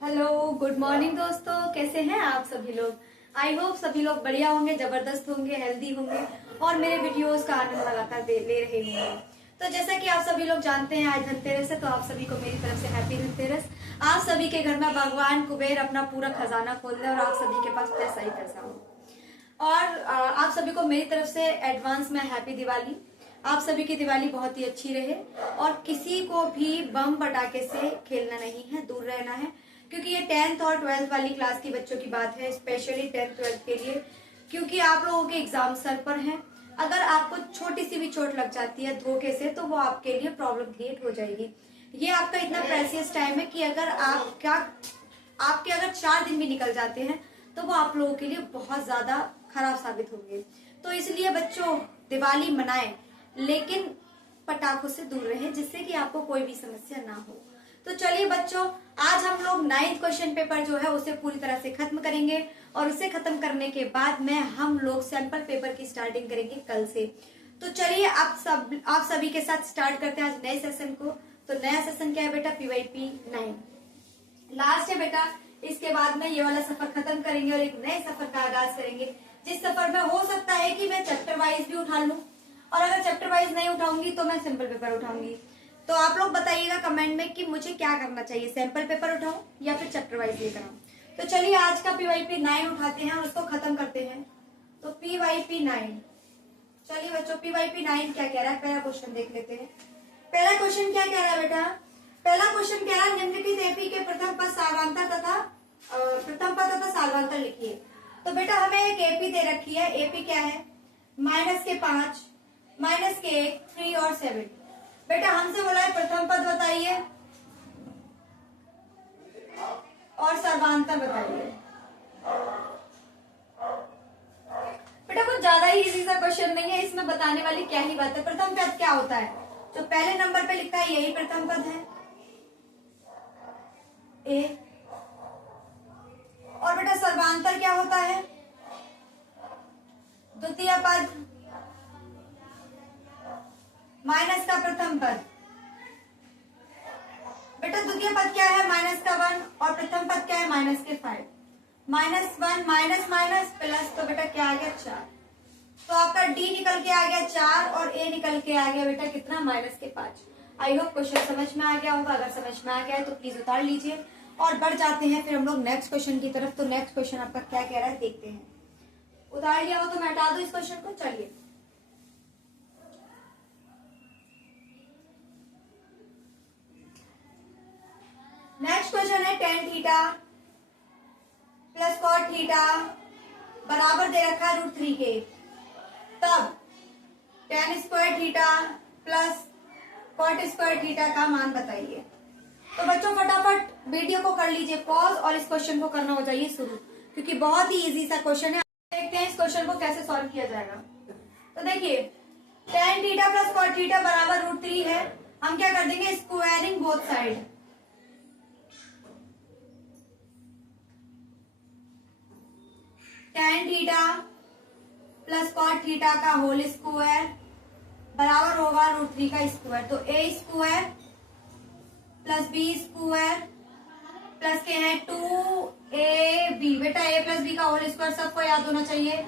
Hello, good morning दोस्तों। कैसे हैं आप सभी लोग? आई होप सभी लोग बढ़िया होंगे, जबरदस्त होंगे, हेल्दी होंगे और मेरे वीडियोस का आनंद लगातार ले रहे होंगे। तो जैसा कि आप सभी लोग जानते हैं, आज धनतेरस है, तो आप सभी को मेरी तरफ से हैप्पी धनतेरस। आप सभी के घर में भगवान कुबेर अपना पूरा खजाना खोल दे और आप सभी के पास पैसा ही पैसा हो। और आप सभी को मेरी तरफ से एडवांस में हैप्पी दिवाली। आप सभी की दिवाली बहुत ही अच्छी रहे और किसी को भी बम पटाखे से खेलना नहीं है, दूर रहना है, क्योंकि ये 10th और 12th वाली क्लास के बच्चों की बात है, स्पेशली 10th 12th के लिए, क्योंकि आप लोगों के एग्जाम सर पर हैं। अगर आपको छोटी सी भी चोट लग जाती है धोखे से, तो वो आपके लिए प्रॉब्लम क्रिएट हो जाएगी। ये आपका इतना प्रेशियस टाइम है कि अगर आपके अगर 4 दिन भी निकल जाते हैं तो वो आप लोगों के लिए बहुत ज्यादा खराब साबित होंगे। तो इसलिए बच्चों, दिवाली मनाएं, लेकिन पटाखों से दूर रहें, जिससे कि आपको कोई भी समस्या ना हो। तो चलिए बच्चों, आज हम लोग 9th क्वेश्चन पेपर जो है उसे पूरी तरह से खत्म करेंगे और उसे खत्म करने के बाद में हम लोग सैंपल पेपर की स्टार्टिंग करेंगे कल से। तो चलिए आप सभी के साथ स्टार्ट करते हैं आज नए सेशन को। तो नया सेशन क्या है बेटा? PYP 9 लास्ट है बेटा। इसके बाद में ये वाला सफर खत्म करेंगे और एक नए सफर का आगाज करेंगे, जिस सफर में हो सकता है कि मैं चैप्टर वाइज भी उठा लूं, और अगर चैप्टर वाइज नहीं उठाऊंगी तो मैं सिंपल पेपर उठाऊंगी। तो आप लोग बताइएगा कमेंट में कि मुझे क्या करना चाहिए, सैंपल पेपर उठाऊं या फिर चैप्टर वाइज लेकर आऊं। तो चलिए आज का PYP 9 उठाते हैं और उसको खत्म करते हैं। तो PYP 9, चलिए बच्चों PYP 9 क्या कह रहा है, पहला क्वेश्चन देख लेते हैं। पहला क्वेश्चन क्या कह रहा है बेटा? पहला क्वेश्चन कह रहा है निम्नलिखित एपी के प्रथम पद तथा सार्वंतर लिखिए। तो बेटा हमें एक एपी दे रखी है। एपी क्या है? -5, -1, 3 और 7। बेटा हमसे बोला है प्रथम पद बताइए और सर्वांतर बताइए। बेटा कुछ ज्यादा ही इजी सा क्वेश्चन नहीं है, इसमें बताने वाली क्या ही बात है। प्रथम पद क्या होता है? जो पहले नंबर पे लिखता है यही प्रथम पद है, ए। और बेटा सर्वांतर क्या होता है? द्वितीय पद माइनस का प्रथम पद। बेटा द्वितीय पद क्या है? -1 और प्रथम पद क्या है? -5। -1 माइनस माइनस प्लस, तो बेटा क्या आ गया? 4। तो आपका डी निकल के आ गया 4 और ए निकल के आ गया बेटा कितना? -5। आई होप क्वेश्चन समझ में आ गया होगा। अगर समझ में आ गया है तो प्लीज उतार लीजिए और बढ़ जाते हैं फिर हम लोग नेक्स्ट क्वेश्चन की तरफ। तो नेक्स्ट क्वेश्चन आपका क्या कह रहा है देखते हैं। उतार लिया हो तो मैं हटा दूं इस क्वेश्चन को। चलिए नेक्स्ट क्वेश्चन है tan theta plus cot theta बराबर दे रखा है √3 के। तब tan square theta plus cot square theta का मान बताइए। तो बच्चों फटाफट वीडियो को कर लीजिए पॉज और इस क्वेश्चन को करना हो जाइए शुरू, क्योंकि बहुत ही इजी सा क्वेश्चन है। देखते हैं इस क्वेश्चन को कैसे सॉल्व किया जाएगा। तो देखिए tan theta plus cot theta बराबर √3 है। हम क्या कर देंगे? Squaring both side. tan theta plus cot theta का होल स्क्वायर बराबर होगा √3 का स्क्वायर। तो a square plus b square plus के है 2ab। बेटा a प्लस b का होल स्क्वायर सबको याद होना चाहिए।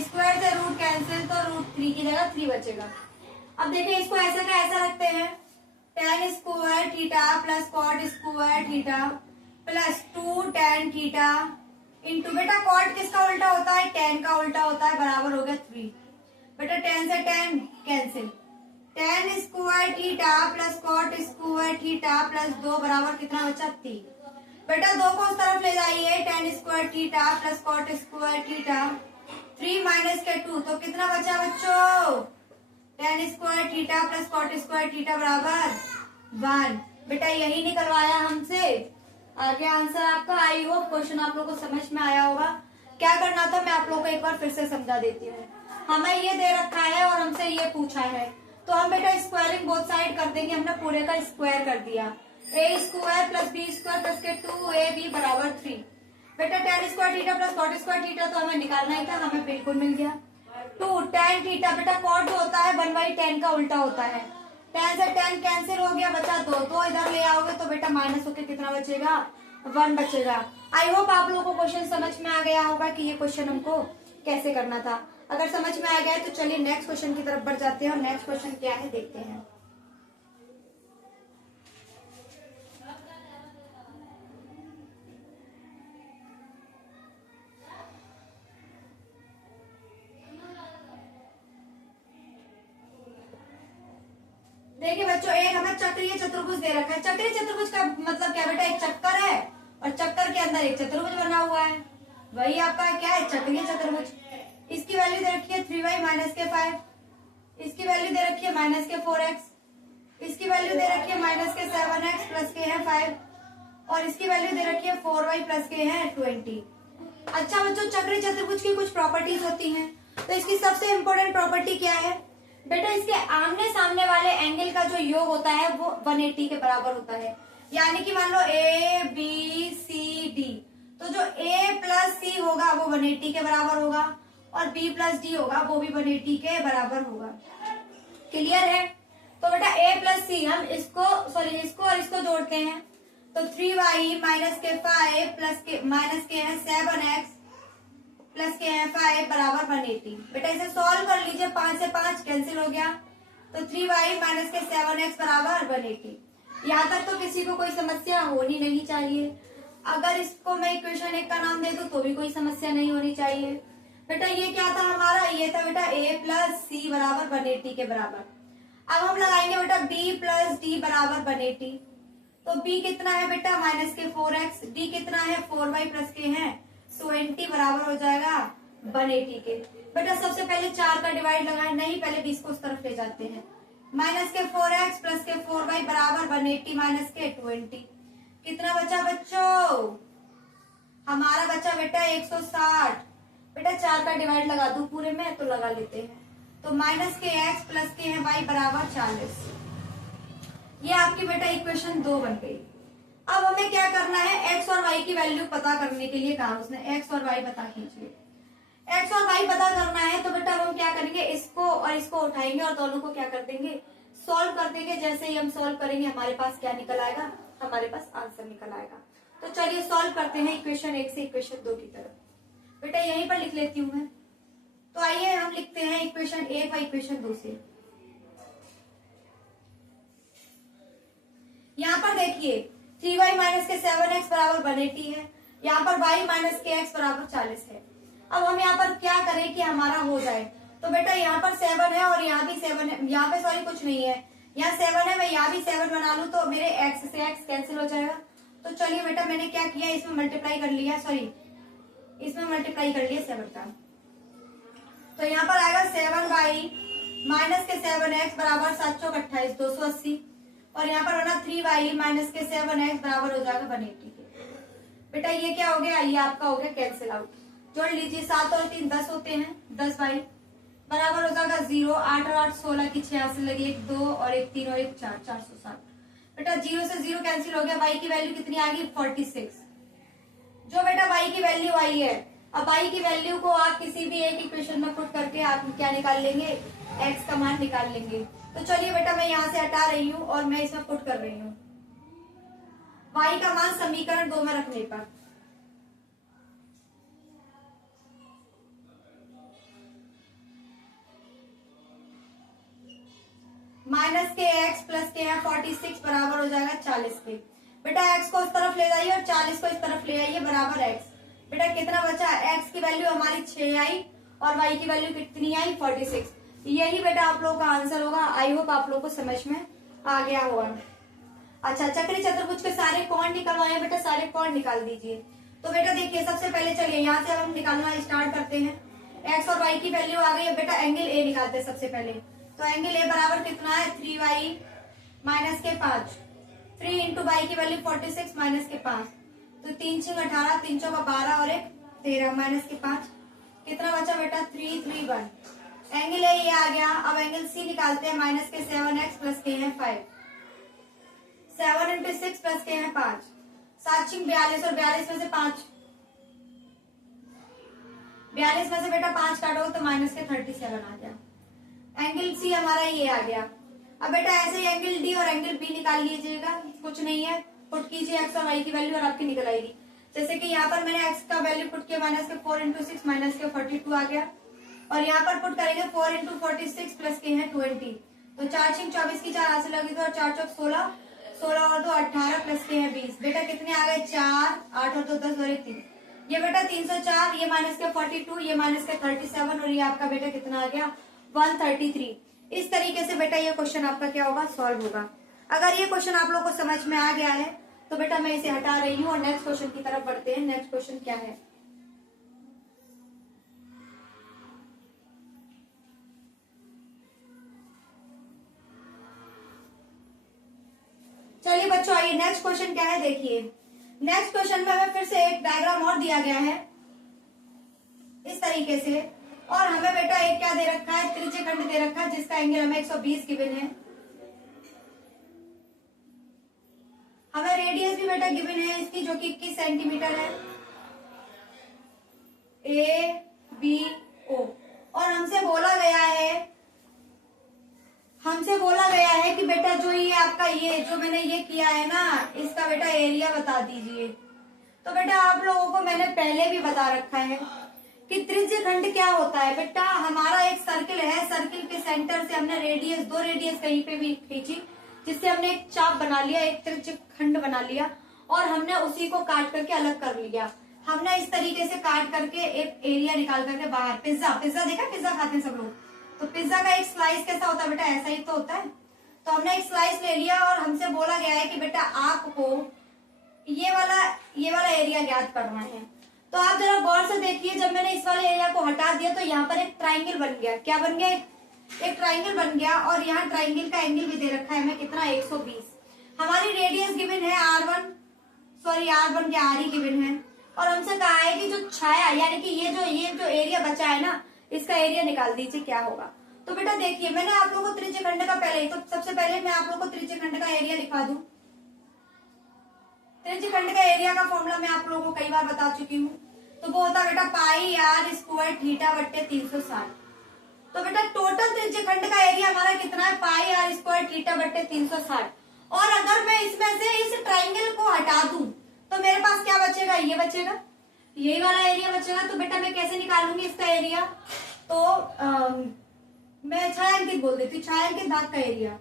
स्क्वायर से रूट कैंसिल, तो √3 की जगह 3 बचेगा। अब देखिए इसको ऐसे का ऐसा रखते हैं। tan square theta plus cot square theta plus 2 tan theta into बेटा cot किसका उल्टा होता है? tan का उल्टा होता है, बराबर हो गया 3। बेटा tan से tan cancel. tan square theta plus cot square theta plus 2 बराबर कितना बचा? 3। बेटा 2 को उस तरफ ले जाइए। tan square theta plus cot square theta 3 minus के 2, तो कितना बचा बच्चों? tan square theta plus cot square theta बराबर 1। बेटा यही निकलवाया हमसे, आ गया आंसर आपका। आई होप क्वेश्चन आप लोगों को समझ में आया होगा। क्या करना था मैं आप लोगों को एक बार फिर से समझा देती हूँ। हमें ये दे रखा है और हमसे ये पूछा है, तो हम बेटा स्क्वायरिंग बोथ साइड कर देंगे। हमने पूरे का स्क्वायर कर दिया। a square plus b square plus के 2ab बराबर 3। बेटा tan square theta plus cot square theta तो हमें निकालना ही था, हमें बिल्कुल मिल गया। 2 tan थीटा, बेटा cot जो होता है 1/tan का उल्टा होता है। tan से tan कैंसिल हो गया, बचा 2। तो इधर ले आओगे तो बेटा माइनस होके कितना बचेगा? 1 बचेगा। आई होप आप लोगों को क्वेश्चन समझ में आ गया होगा कि ये क्वेश्चन हमको कैसे करना था। अगर समझ में आ गया है तो चलिए नेक्स्ट क्वेश्चन की तरफ बढ़ जाते हैं और नेक्स्ट क्वेश्चन क्या है देखते हैं। देखिए बच्चों, एक हमें चक्रीय चतुर्भुज दे रखा है। चक्रीय चतुर्भुज का मतलब क्या बेटा, एक चक्कर है और चक्कर के अंदर एक चतुर्भुज बना हुआ है, वही आपका क्या है, चक्रीय चतुर्भुज। इसकी वैल्यू दे रखी है 3y माइनस के 5, इसकी वैल्यू दे रखी है माइनस के 4x, इसकी वैल्यू दे रखी है माइनस के 7x प्लस के है 5 और इसकी वैल्यू दे रखी है 4y प्लस के है 20। अच्छा बच्चों, चक्रीय चतुर्भुज की कुछ प्रॉपर्टीज होती हैं। तो इसकी सबसे इंपॉर्टेंट प्रॉपर्टी क्या है बेटा, इसके आमने सामने वाले एंगल का जो योग होता है वो 180 के बराबर होता है। यानी कि मान लो ए बी सी डी, तो जो ए प्लस सी होगा वो 180 के बराबर होगा और बी प्लस डी होगा वो भी 180 के बराबर होगा। क्लियर है? तो बेटा ए प्लस सी, हम इसको इसको और इसको जोड़ते हैं तो 3y माइनस के 5 प्लस के माइनस के है 7x प्लस के है 5 बराबर 180। बेटा इसे सॉल्व कर लीजिए, 5 से 5 कैंसिल हो गया तो 3y माइनस के 7x बराबर 180। यहाँ तक तो किसी को कोई समस्या होनी नहीं चाहिए। अगर इसको मैं इक्वेशन 1 का नाम दे दूं तो भी कोई समस्या नहीं होनी चाहिए। बेटा ये क्या था हमारा, ये था बेटा a प्लस सी बराबर 180 के बराबर। अब हम लगाएंगे बेटा b प्लस डी बराबर 180। तो b कितना है बेटा, माइनस के 4x, d कितना है 4y प्लस के है 20 बराबर हो जाएगा 180 के। बेटा सबसे पहले 4 का डिवाइड लगाए, नहीं पहले 20 को उस तरफ ले जाते हैं। माइनस के 4x प्लस के 4y बराबर 180 माइनस के 20। कितना बचा बच्चों, हमारा बचा बेटा 160। बेटा 4 का डिवाइड लगा दूं पूरे में तो लगा लेते हैं, तो माइनस के x प्लस के है y बराबर 40। ये आपकी बेटा इक्वेशन 2 बन गई। अब हमें क्या करना है, x और y की वैल्यू पता करने के लिए कहा उसने x और y पता कीजिए। x और y पता करना है तो बेटा हम क्या करेंगे, इसको और इसको उठाएंगे और दोनों को क्या कर देंगे, सॉल्व कर देंगे। जैसे ही हम सॉल्व करेंगे हमारे पास क्या निकल आएगा, हमारे पास आंसर निकल आएगा। तो चलिए सॉल्व करते हैं इक्वेशन 1 से इक्वेशन 2 की तरफ। बेटा यहीं पर लिख लेती हूँ मैं, तो आइए हम लिखते हैं इक्वेशन 1 और इक्वेशन 2 से। यहाँ पर देखिए 3y माइनस के 7x बराबर 180 है, यहाँ पर y माइनस के x बराबर 40 है। अब हम यहाँ पर क्या करें कि हमारा हो जाए, तो बेटा यहाँ पर 7 है और यहाँ भी 7 है, यहाँ पे सॉरी कुछ नहीं है, यहाँ 7 है, मैं यहाँ भी 7 बना लूं तो मेरे x से x कैंसिल हो जाएगा। तो चलिए बेटा मैंने क्या किया, इसमें मल्टीप्लाई कर लिया, इसमें मल्टीप्लाई कर लिया 7 का। तो यहाँ पर आएगा 7y माइनस के 7x बराबर 728 280 और यहाँ पर होना 3y माइनस के 7x बराबर हो जाएगा 180 के। बेटा ये क्या हो गया, ये आपका हो गया कैंसिल आउट। जोड़ लीजिए 7 और 3 10 होते हैं, 10y बराबर हो जाएगा 0, 8 और 8 16 की 86 लगी, 1 2 और 1 3 और 1 4 460। बेटा 0 से 0 कैंसिल हो गया, y की वैल्यू कितनी आ गई 46। जो बेटा y की वैल्यू आई है, अब y की वैल्यू को आप किसी भी एक इक्वेशन में पुट करके आप क्या निकाल लेंगे, x का मान निकाल लेंगे। तो चलिए बेटा मैं यहाँ से हटा रही हूँ और मैं इसमें पुट कर रही हूँ y का मान समीकरण 2 में रखने पर। माइनस के x प्लस के है 46 बराबर हो जाएगा 40 के। बेटा x को इस तरफ ले जाइए और 40 को इस तरफ ले आइए बराबर x। बेटा कितना बचा, x की वैल्यू हमारी 6 आई और y की वैल्यू कितनी आई 46। यही बेटा आप लोगों का आंसर होगा। आई होप आप लोगों को समझ में आ गया होगा। अच्छा, चक्रीय चतुर्भुज के सारे कोण निकलवाए बेटा, सारे कोण निकाल दीजिए। तो बेटा देखिए सबसे पहले चलिए यहाँ से हम निकालना स्टार्ट करते हैं। x और y की वैल्यू आ गई है बेटा, एंगल a निकालते हैं सबसे पहले। तो एंगल a बराबर कितना है 3y माइनस के 5, 3 इंटू y की वैल्यू 46 माइनस के 5, तो 3 6 18, 3 चौका 12 और 1 13 माइनस के 5, कितना बचा बेटा 3 3 1। एंगल a ये आ गया। अब एंगल c निकालते हैं, माइनस के 7x प्लस के है 5, 7 इंटू 6 प्लस के है 5, 7 6 42 और 42 में से 5, 42 में से बेटा 5 काटो तो माइनस के 37 आ गया। एंगल c हमारा ये आ गया। अब बेटा ऐसे ही एंगल d और एंगल b निकाल लीजिएगा, कुछ नहीं है, पुट कीजिए एक्स और वाई की वैल्यू और आपकी निकल आएगी। जैसे कि यहाँ पर मैंने एक्स का वैल्यू पुट किया माइनस के 4 इंटू 6 माइनस के 42 आ गया, और यहाँ पर पुट करेंगे 4 इंटू 46 प्लस के हैं 20, तो 4 6 24 की 4 हाथ से लगी तो 4 चौक 16, 16 और 2 18 प्लस के हैं 20। बेटा कितने आ गए 4, 8 और 2 10 और 1 3, ये बेटा 304, ये माइनस के 42, ये माइनस के 37 और ये आपका बेटा कितना आ गया 133। इस तरीके से बेटा ये क्वेश्चन आपका क्या होगा सॉल्व होगा। अगर ये क्वेश्चन आप लोग को समझ में आ गया है तो बेटा मैं इसे हटा रही हूँ और नेक्स्ट क्वेश्चन की तरफ बढ़ते हैं। नेक्स्ट क्वेश्चन क्या है, चलिए बच्चों आइए नेक्स्ट क्वेश्चन क्या है देखिए। नेक्स्ट क्वेश्चन में हमें फिर से एक डायग्राम और दिया गया है इस तरीके से, और हमें बेटा एक क्या दे रखा है त्रिज्यखंड दे रखा है जिसका एंगल हमें 120 गिवन है। हमें रेडियस भी बेटा गिवन है इसकी जो कि 21 सेंटीमीटर है, ए बी ओ, और हमसे बोला गया है कि बेटा जो ये आपका ये जो मैंने ये किया है ना इसका बेटा एरिया बता दीजिए। तो बेटा आप लोगों को मैंने पहले भी बता रखा है कि त्रिज्यखंड क्या होता है। बेटा हमारा एक सर्किल है, सर्किल के सेंटर से हमने रेडियस 2 रेडियस कहीं पे भी खींची जिससे हमने एक चाप बना लिया, एक त्रिज्यखंड बना लिया, और हमने उसी को काट करके अलग कर लिया। हमने इस तरीके से काट करके एक एरिया निकाल करके बाहर, पिज्जा देखा, पिज्जा खाते हैं सब लोग, तो पिज्जा का एक स्लाइस कैसा होता है बेटा ऐसा ही तो होता है। तो हमने एक स्लाइस ले लिया और हमसे बोला गया है कि बेटा आपको ये वाला एरिया ज्ञात करना है। तो आप जरा गौर से देखिए, जब मैंने इस वाले एरिया को हटा दिया तो यहाँ पर एक ट्राइंगल बन गया। क्या बन गया, एक ट्राइंगल बन गया, और यहाँ ट्राइंगल का एंगल भी दे रखा है हमें कितना 120। हमारी रेडियस गिवन है R1 क्या R ही गिवन है, और हमसे कहा है कि जो छाया यानी कि ये जो एरिया बचा है ना इसका एरिया निकाल दीजिए क्या होगा। तो बेटा देखिए मैंने आप लोगों को त्रिज्यखंड का तो सबसे पहले मैं आप लोगों को त्रिज्यखंड का एरिया लिखा दूं। त्रिज्यखंड का एरिया का फॉर्मूला मैं आप लोगों को कई बार बता चुकी हूँ, तो वो होता है बेटा पाई R स्क्वायर थीटा बट्टे 360। तो बेटा टोटल त्रिज्यखंड का एरिया हमारा कितना है पाई R स्क्वायर थीटा बट्टे 360, और अगर मैं इसमें से इस ट्राइंगल को हटा दूं तो मेरे पास क्या बचेगा, ये बचेगा, यही वाला एरिया बचेगा। तो बेटा मैं कैसे निकालूंगी इसका एरिया, तो मैं छायांकित बोल देती हूँ, छायांकित भाग का एरिया।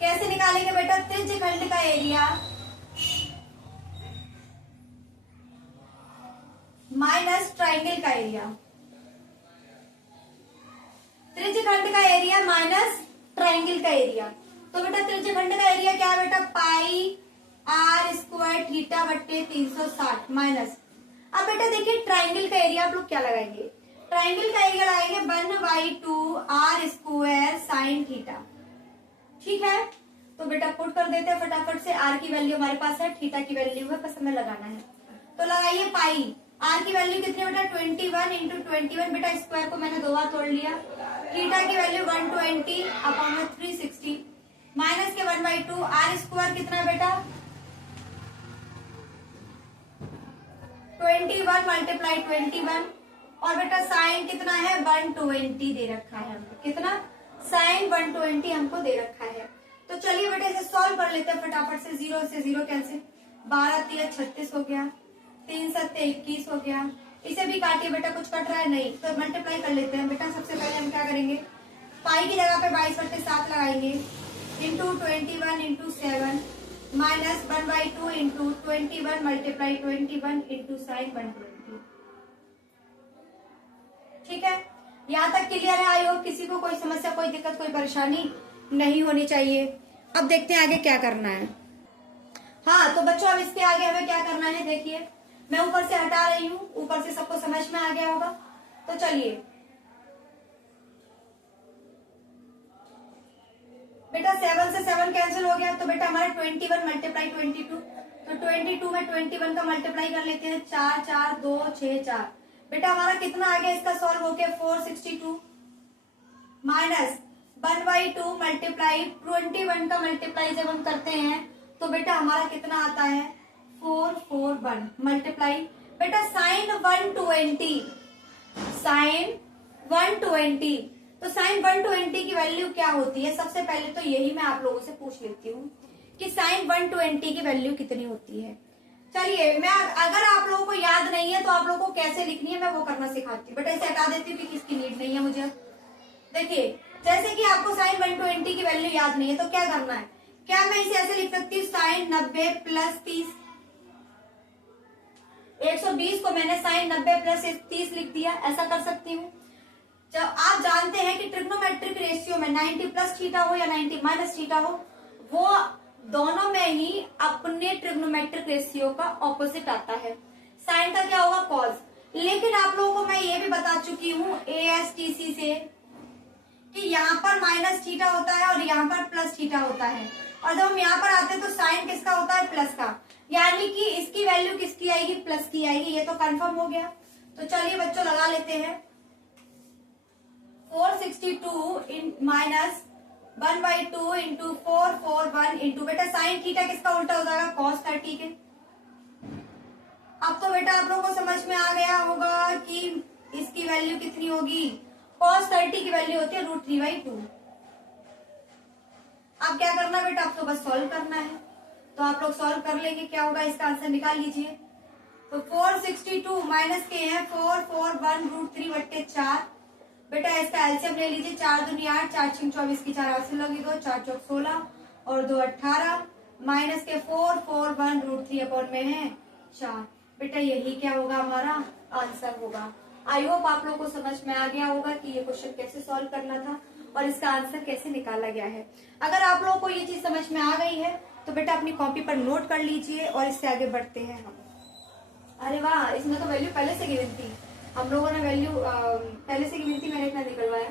कैसे निकालेंगे बेटा, त्रिज्यखंड का एरिया माइनस ट्राइंगल का एरिया, त्रिज्यखंड का एरिया माइनस ट्राइंगल का एरिया। तो बेटा त्रिज्यखंड का एरिया क्या है बेटा पाई R स्क्वायर थीटा बट्टे 360 माइनस, अब बेटा देखिए ट्राइंगल का एरिया आप लोग क्या लगाएंगे, ट्राइंगल का एरिया लगाएंगे 1/2 R स्क्वायर साइन थीटा। ठीक है, तो बेटा पुट कर देते हैं फटाफट से। R की वैल्यू हमारे पास है, थीटा की वैल्यू है, बस हमें लगाना है। तो लगाइए पाई, R की वैल्यू कितनी बेटा 21 इंटू 21, बेटा स्क्वायर को मैंने 2 बार तोड़ लिया। थीटा की वैल्यू 120 अपॉन 360 माइनस के 1/2 R स्क्वायर कितना बेटा 21 मल्टीप्लाई 21, और बेटा साइन कितना है 120 दे रखा है हमको, कितना साइन 120 हमको दे रखा है। तो चलिए बेटा इसे सॉल्व कर लेते हैं फटाफट से। 0 से 0 कैंसिल, 12 3 36 हो गया, 3 7 21 हो गया। इसे भी काटिए बेटा, कुछ कट रहा है नहीं, तो मल्टीप्लाई कर लेते हैं बेटा। सबसे पहले हम क्या करेंगे, पाई की जगह पे 22/7 लगाएंगे, into 21 into 7 minus 1/2 into 21 multiply 21 into sine 120। ठीक है, यहाँ तक क्लियर है। आई होप किसी को कोई समस्या, कोई दिक्कत, कोई परेशानी नहीं होनी चाहिए। अब देखते हैं आगे क्या करना है। हाँ तो बच्चों अब इसके आगे हमें क्या करना है, देखिए मैं ऊपर से हटा रही हूँ, ऊपर से सबको समझ में आ गया होगा। तो चलिए बेटा 7 से 7 कैंसिल हो गया, तो बेटा हमारा 21 मल्टीप्लाई 22, तो 22 में 21 का मल्टीप्लाई कर लेते हैं, 4 4 2 6 4। बेटा हमारा कितना आ गया इसका सॉल्व होके 462 माइनस 1/2 मल्टीप्लाई 21 का मल्टीप्लाई जब हम करते हैं तो बेटा हमारा कितना आता है 441 मल्टीप्लाई बेटा साइन 120, साइन 120 तो साइन 120 की वैल्यू क्या होती है? सबसे पहले तो यही मैं आप लोगों से पूछ लेती हूँ कि साइन 120 की वैल्यू कितनी होती है। चलिए, मैं अगर आप लोगों को याद नहीं है तो आप लोगों को कैसे लिखनी है मैं वो करना सिखाती हूँ, बट ऐसे हटा देती हूँ कि किसकी नीड नहीं है मुझे। देखिए, जैसे कि आपको साइन 120 की वैल्यू याद नहीं है तो क्या करना है? क्या मैं इसे ऐसे लिख सकती हूँ, साइन 90 प्लस 30। 120 को मैंने साइन 90 प्लस 30 लिख दिया, ऐसा कर सकती हूँ। जब आप जानते हैं कि ट्रिग्नोमेट्रिक रेशियो में 90 प्लस थीटा हो या 90 माइनस थीटा हो, वो दोनों में ही अपने ट्रिग्नोमेट्रिक रेशियो का ऑपोजिट आता है। साइन का क्या होगा? कॉस। लेकिन आप लोगों को मैं ये भी बता चुकी हूँ ASTC से कि यहाँ पर माइनस थीटा होता है और यहाँ पर प्लस थीटा होता है, और जब हम यहाँ पर आते हैं तो साइन किसका होता है? प्लस का। यानी कि इसकी वैल्यू किसकी आएगी? प्लस की आएगी। ये तो कंफर्म हो गया। तो चलिए बच्चों लगा लेते हैं। 462 इन माइनस 1/2 इंटू 441 इंटू, बेटा साइन थीटा किसका उल्टा हो जाएगा? कॉस 30 के। अब तो बेटा आप लोगों को समझ में आ गया होगा कि इसकी वैल्यू कितनी होगी। कॉस 30 की वैल्यू होती है √3/2। अब क्या करना बेटा? अब तो बस सॉल्व करना है, तो आप लोग सॉल्व कर लेंगे। क्या होगा? इसका आंसर निकाल लीजिए। तो 462 माइनस के हैं 441 √3/4। बेटा इसका एलसीएम ले लीजिए। 4 दूनी 8, 4 6 24 की 4 8 लगी 2, 4 चौक 16 और 2 18 माइनस के 441 √3 अपॉन में है 4। बेटा यही क्या होगा? हमारा आंसर होगा। आई होप आप लोगों को समझ में आ गया होगा कि ये क्वेश्चन कैसे सॉल्व करना था और इसका आंसर कैसे निकाला गया है। अगर आप लोगों को ये चीज समझ में आ गई है तो बेटा अपनी कॉपी पर नोट कर लीजिए और इससे आगे बढ़ते हैं हम। अरे वाह, इसमें तो वैल्यू पहले से गिवन थी, हम लोगों ने वैल्यू पहले से गिवन थी, मैंने इतना निकलवाया।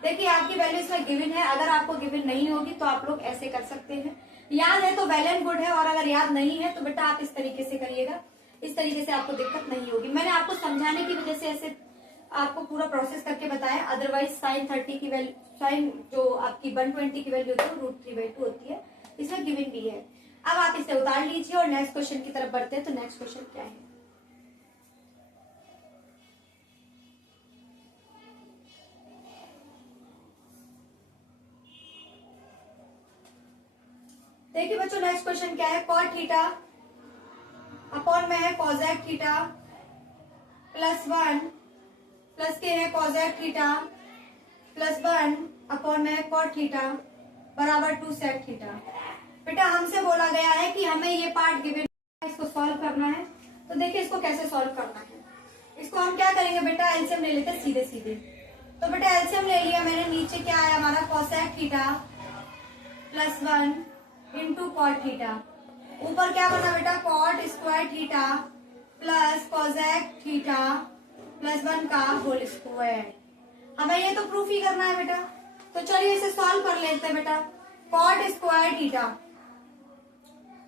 देखिए आपकी वैल्यू इसमें गिवन है, अगर आपको गिवन नहीं होगी तो आप लोग ऐसे कर सकते हैं। याद है तो वेल एंड गुड है, और अगर याद नहीं है तो बेटा आप इस तरीके से करिएगा, इस तरीके से आपको दिक्कत नहीं होगी। मैंने आपको समझाने की वजह से ऐसे आपको पूरा प्रोसेस करके बताया, अदरवाइज साइन 30 की वैल्यू, साइन जो आपकी 120 की वैल्यू होती है √3/2 होती है, इसमें गिवन भी है। अब आप इसे उतार लीजिए और नेक्स्ट क्वेश्चन की तरफ बढ़ते हैं। तो नेक्स्ट क्वेश्चन क्या है? देखिए बच्चों नेक्स्ट क्वेश्चन क्या है? कॉट थीटा अपॉन में है कॉजेक थीटा प्लस 1 प्लस के है कॉजेक थीटा प्लस 1 अपॉन में है कॉट थीटा बराबर 2 सेक थीटा। बेटा हमसे बोला गया है कि हमें ये पार्ट गिवन है, इसको सॉल्व करना है। तो देखिए इसको कैसे सॉल्व करना है। इसको हम क्या करेंगे बेटा? एलसीएम ले लेते हैं सीधे सीधे। तो बेटा एलसीएम ले लिया मैंने, नीचे क्या आया हमारा? Cosec theta plus 1 into cot theta. ऊपर क्या बना बेटा? Cot square theta plus cosec theta plus 1 का होल स्क्वायर। हमें ये तो प्रूफ ही करना है बेटा, तो चलिए इसे सॉल्व कर लेते हैं बेटा। कॉट स्क्वायर थीटा,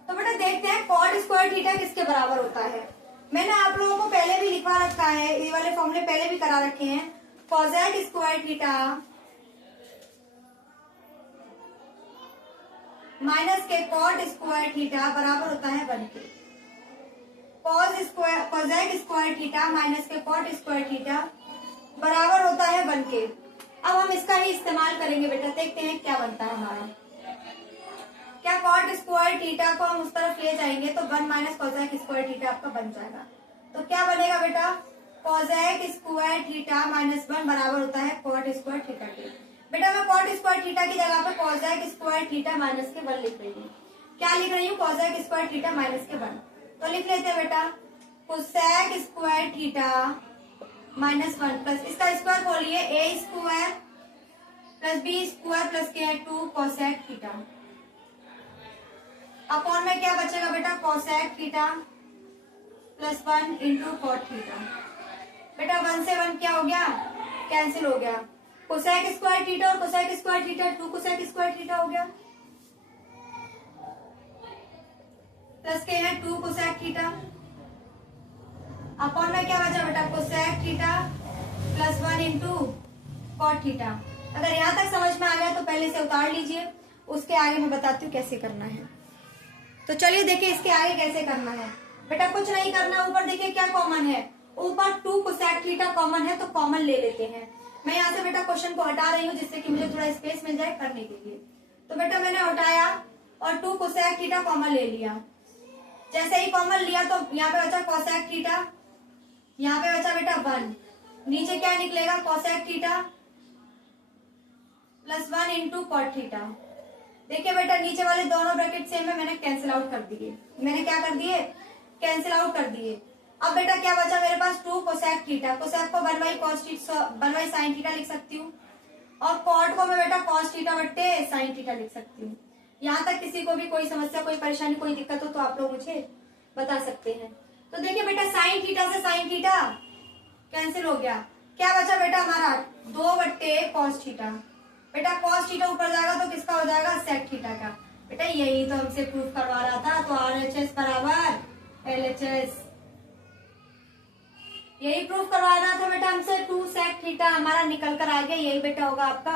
तो बेटा देखते हैं कॉट स्क्वायर थीटा किसके बराबर होता है। मैंने आप लोगों को पहले भी लिखवा रखा है, ये वाले फॉर्मूले पहले भी करा रखे हैं। कॉसेक स्क्वायर थीटा माइनस के कॉट स्क्वायर थीटा बराबर होता है 1 के। कॉसेक स्क्वायर थीटा माइनस के कॉट स्क्वायर थीटा बराबर होता है 1 के। अब हम इसका ही इस्तेमाल करेंगे बेटा, देखते हैं क्या बनता है हमारा। क्या कॉट स्क्वायर थीटा को हम उस तरफ ले जाएंगे तो 1 माइनस कॉसेक स्क्वायर थीटा आपका बन जाएगा। तो क्या बनेगा बेटा? कॉसेक स्क्वायर थीटा माइनस 1 बराबर होता है कॉट स्क्वायर थीटा के। बेटा मैं कॉट स्क्वायर थीटा की जगह पे कॉसेक स्क्वायर थीटा माइनस के 1 लिख रही हूँ। क्या लिख रही हूँ? कॉसेक स्क्वायर थीटा माइनस के 1। तो लिख लेते हैं बेटा cosec square theta minus 1 plus इसका स्क्वायर बोलिए a square plus b square plus के 2 कॉसेक थीटा अपॉन में क्या बचेगा बेटा? Cosec theta plus 1 into cot theta. बेटा 1 से 1 क्या हो गया? कैंसिल हो गया। कोसेक स्क्वायर थीटा और cosec square theta 2 cosec square theta हो गया, प्लस के हैं 2 कोसेक थीटा अपॉन में क्या बचा बेटा? Cosec theta plus 1 into cot theta. अगर यहाँ तक समझ में आ गया तो पहले से उतार लीजिए, उसके आगे मैं बताती हूँ कैसे करना है। तो चलिए देखिए इसके आगे कैसे करना है। बेटा कुछ नहीं करना, ऊपर देखिए क्या कॉमन है, ऊपर 2 कोसेक थीटा कॉमन है तो कॉमन ले लेते हैं। मैं यहाँ से बेटा क्वेश्चन को हटा रही हूँ जिससे कि मुझे थोड़ा स्पेस मिल जाए करने के लिए। तो बेटा मैंने हटाया और 2 कोसेक थीटा कॉमन ले लिया। जैसे ही कॉमन लिया तो यहाँ पे बचा कोसेक थीटा, यहाँ पे बचा बेटा 1, नीचे क्या निकलेगा cosec theta plus 1 into cot theta. देखिए बेटा नीचे वाले दोनों ब्रैकेट सेम है, मैंने कैंसिल आउट कर दिए। मैंने क्या कर दिए? कैंसिल आउट कर दिए। अब बेटा क्या बचा मेरे पास? 2 कोसेक थीटा। कोसेक को 1 बाई साइन थीटा लिख सकती हूँ और कॉट को मैं बेटा कॉस थीटा बट्टे साइन थीटा लिख सकती हूँ। यहाँ तक किसी को भी कोई समस्या, कोई परेशानी, कोई दिक्कत हो तो आप लोग मुझे बता सकते हैं। तो देखिए बेटा साइन थीटा से साइन थीटा कैंसिल हो गया। क्या बचा बेटा हमारा? 2 बट्टे कॉस थीटा। बेटा कॉस थीटा ऊपर जाएगा तो किसका हो जाएगा? सेक थीटा का। बेटा यही तो हमसे प्रूफ करवा रहा था। तो RHS बराबर LHS, यही प्रूफ करवा रहा था बेटा हमसे। 2 सेक थीटा हमारा निकल कर आ गया। यही बेटा होगा आपका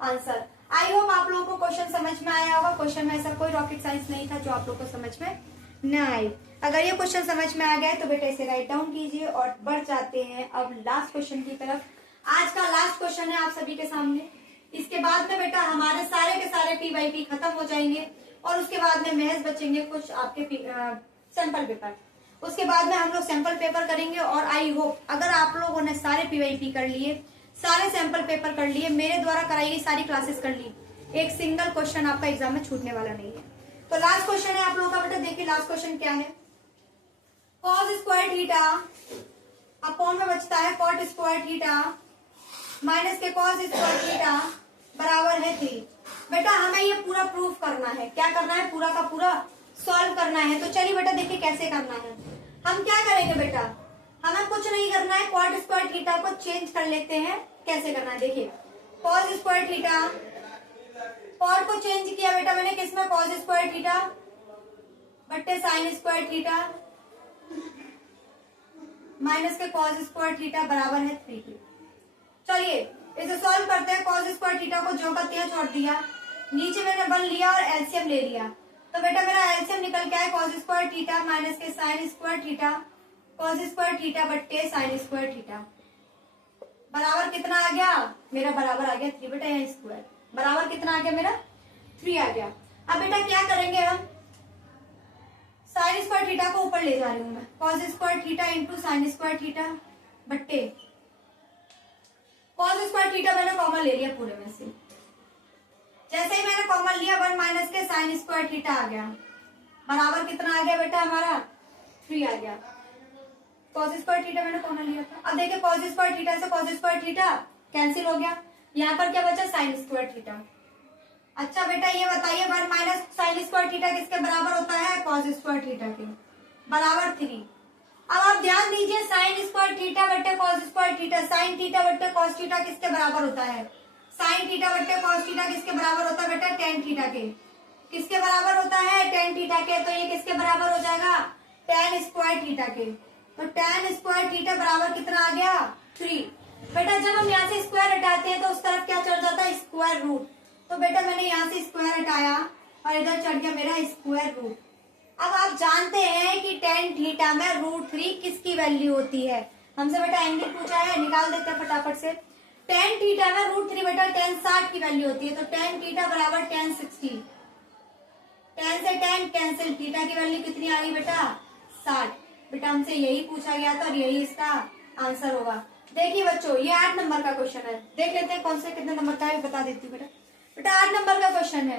आंसर। आई होप आप लोगों को क्वेश्चन समझ में आया होगा। क्वेश्चन में ऐसा कोई रॉकेट साइंस नहीं था जो आप लोगों को समझ में न आए। अगर ये क्वेश्चन समझ में आ गया तो बेटा इसे राइट डाउन कीजिए और बढ़ जाते हैं अब लास्ट क्वेश्चन की तरफ। आज का लास्ट क्वेश्चन है आप सभी के सामने। इसके बाद में बेटा हमारे सारे के सारे PYP खत्म हो जाएंगे और उसके बाद में महज बचेंगे कुछ आपके सैंपल पेपर। उसके बाद में हम लोग सैंपल पेपर करेंगे और आई होप अगर आप लोगों ने सारे PYP कर लिए, सारे सैंपल पेपर कर लिए, मेरे द्वारा कराई गई सारी क्लासेस कर ली, एक सिंगल क्वेश्चन आपका एग्जाम में छूटने वाला नहीं है। तो लास्ट क्वेश्चन है आप लोगों का बेटा। देखिए लास्ट क्वेश्चन क्या है? कॉस स्क्वायर थीटा अपॉन में बचता है कॉट स्क्वायर थीटा माइनस के कॉस स्क्वायर थीटा बराबर है 3। बेटा हमें ये पूरा प्रूफ करना है। क्या करना है? पूरा का पूरा सॉल्व करना है। तो चलिए बेटा देखिए कैसे करना है। हम क्या करेंगे बेटा? हमें कुछ नहीं करना है, कॉट स्क्वायर थीटा को चेंज कर लेते हैं। कैसे करना है देखिए। कॉस स्क्वायर थीटा, कॉट को चेंज किया बेटा मैंने किसमें? कॉस स्क्वायर थीटा बट्टे साइन स्क्वायर थीटा माइनस के कॉस स्क्वायर थीटा बराबर है 3। चलिए इसे सॉल्व करते हैं। कॉस स्क्वायर थीटा को जो का त्यों छोड़ दिया, नीचे मैंने 1 लिया और एलसीएम ले लिया। तो बेटा मेरा एलसीएम निकल के आया कॉस स्क्वायर थीटा माइनस के sine square theta cos square theta बट्टे साइन स्क्वायर थीटा बराबर कितना आ गया? मेरा बराबर आ गया 3 बेटा। यहाँ स्क्वायर बराबर कितना आ गया? मेरा 3 आ गया। अब बेटा क्या करेंगे हम? साइन स्क्वायर थीटा को ऊपर ले जा रही हूँ मैं। Cos square theta into sine square theta बट्टे कॉस स्क्वायर थीटा मैंने कॉमन ले लिया पूरे में से। जैसे ही मैंने कॉमन लिया 1 माइनस के साइन स्क्वायर थीटा आ गया बराबर कितना आ गया बेटा हमारा? 3 आ गया। कॉस स्क्वायर थीटा मैंने कॉमन लिया था। अब देखिए कॉस स्क्वायर थीटा से कॉस स्क्वायर थीटा कैंसिल हो गया। यहाँ पर क्या बचा? Sine square theta. अच्छा बेटा ये बताइए 1 माइनस साइन स्क्वायर थीटा किसके बराबर होता है? कॉस स्क्वायर थीटा के बराबर 3। अब आप ध्यान दीजिए साइन स्क्वायर थीटा बट्टे cos square theta, sine theta बट्टे कॉस थीटा किसके बराबर होता है? साइन थीटा बट्टे कॉस थीटा किसके बराबर होता है बेटा? टेन थीटा के। किसके बराबर होता है? टेन थीटा के। तो ये किसके बराबर हो जाएगा? टेन स्क्वायर थीटा के। तो टेन स्क्वायर थीटा बराबर कितना आ गया? 3। बेटा जब हम यहाँ से स्क्वायर हटाते हैं तो उस तरफ क्या चढ़ जाता है? Square root. तो बेटा मैंने यहाँ से स्क्वायर हटाया और इधर चढ़ गया मेरा स्क्वायर रूट। अब आप जानते हैं कि टेन थीटा में √3 किसकी वैल्यू होती है? हमसे बेटा एंगल पूछा है, निकाल देते हैं फटाफट से। टेन थीटा में √3 बेटा टेन 60 की वैल्यू होती है। तो टेन थीटा बराबर टेन 60। टेन से टेन कैंसिल, थीटा की वैल्यू कितनी आ रही बेटा? 60। बेटा हमसे यही पूछा गया था और यही इसका आंसर होगा। देखिए बच्चों ये 8 नंबर का क्वेश्चन है। देख लेते हैं कौन से कितने नंबर का है, बता देती हूँ बेटा। बेटा 8 नंबर का क्वेश्चन है।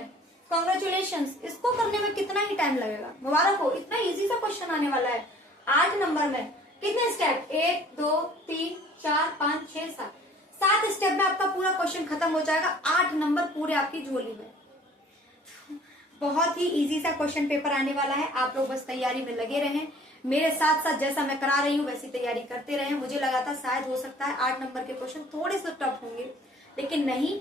कॉन्ग्रेचुलेशंस। इसको करने में कितना ही टाइम लगेगा? मुबारक हो, इतना इजी सा क्वेश्चन आने वाला है 8 नंबर में। कितने स्टेप? 1 2 3 4 5 6 7 7 स्टेप में आपका पूरा क्वेश्चन खत्म हो जाएगा। 8 नंबर पूरे आपकी झोली में। बहुत ही इजी सा क्वेश्चन पेपर आने वाला है। आप लोग बस तैयारी में लगे रहें, मेरे साथ साथ जैसा मैं करा रही हूँ वैसी तैयारी करते रहें। मुझे लगा था शायद हो सकता है 8 नंबर के क्वेश्चन थोड़े से टफ होंगे, लेकिन नहीं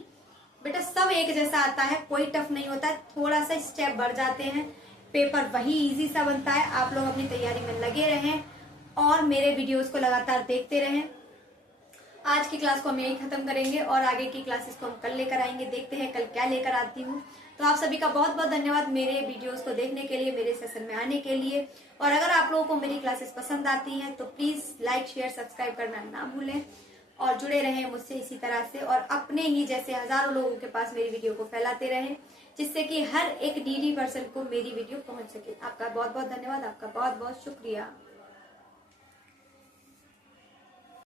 बेटा, सब एक जैसा आता है, कोई टफ नहीं होता है। थोड़ा सा स्टेप बढ़ जाते हैं, पेपर वही इजी सा बनता है। आप लोग अपनी तैयारी में लगे रहें और मेरे वीडियोस को लगातार देखते रहें। आज की क्लास को हम यही खत्म करेंगे और आगे की क्लासेस को हम कल लेकर आएंगे। देखते हैं कल क्या लेकर आती हूँ। तो आप सभी का बहुत बहुत धन्यवाद मेरे वीडियोस को देखने के लिए, मेरे सेशन में आने के लिए। और अगर आप लोगों को मेरी क्लासेस पसंद आती हैं तो प्लीज लाइक शेयर सब्सक्राइब करना ना भूलें और जुड़े रहें मुझसे इसी तरह से, और अपने ही जैसे हजारों लोगों के पास मेरी वीडियो को फैलाते रहें, जिससे कि हर एक नीडी पर्सन को मेरी वीडियो पहुंच सके। आपका बहुत बहुत धन्यवाद, आपका बहुत बहुत शुक्रिया।